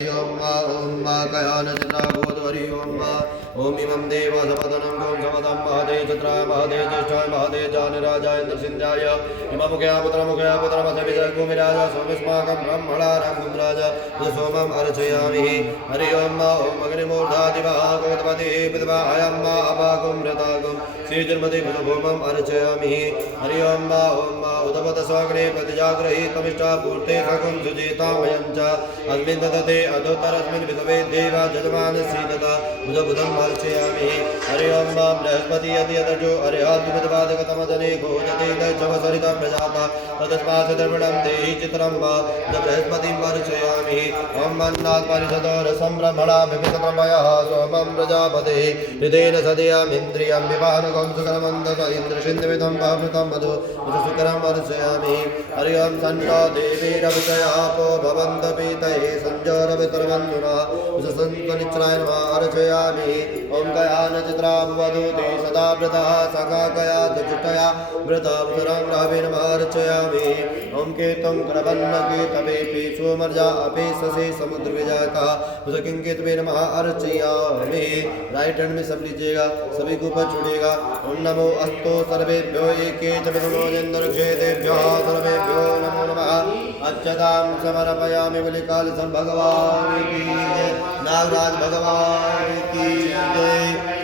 ओम मा कयान चित्रा भूतवरी ओम इमं देव सपदनं गों समदं महदे चित्राय महदे ज्येष्ठाय महदे जानिराजाय इंद्रसिंध्याय इममुख्या पुत्रमसविजगुमिराज सोमस्माकं ब्रह्मणारं गुमराज सोमम् अर्चयामि हरि ओम अग्निमूर्धादिवः गोतपतिः पितृवाहयं अपाकुमृताकुं श्रीजन्मति भूमम् अर्चयामि हरि ओम उदपत स्वाग्ने प्रतिजाग्रही तमिष्टापूर्ते सकुं सुजितामयं च अस्मिन् ददते अधोत्तरस्मिन् विधवे देवा जजमानस्य तथा बुधबुधं अर्चयामि हरि ओम बृहस्पति यदि यदजो अरिहाद्विदवादकतमदने गोजते दक्षवसरितं प्रजाता तदस्मात् द्रविणं देहि चित्रं वा बृहस्पतिम् अर्चयामि ओम अन्नात् परिषदोरसं ब्रह्मणा विपितमयः सोमं प्रजापते हृदेन सदयामिन्द्रियं विपानकं सुकरमन्दस इन्द्रसिन्धुविदं पावृतं मधु सुकरम् अर्चयामि हरि ओम सन्नो देवीरविषयापो भवन्त पीतये संजोरवितरवन्दुना सुसन्तनिच्राय नमः अर्चयामि ओम कयान चित्रा भवदूते सदा व्रतः सखा कया दुष्टया व्रतावसरं रावे नमः अर्चयामि ओम केतं करवन्नकेतवेपि सोमर्जा अपेससे समुद्र विजाता उदकिंकेतवे नमः अर्चयामि। राइट हैंड में सब लीजिएगा, सभी को ऊपर छोड़िएगा। ओम नमो अस्तु सर्वेभ्यो एके च विष्णुजेन्द्रक्षेतेभ्यो सर्वेभ्यो नमो नमः। अच्युतां समर्पयामि बलिकाल भगवान की जय, नागराज भगवान की जय।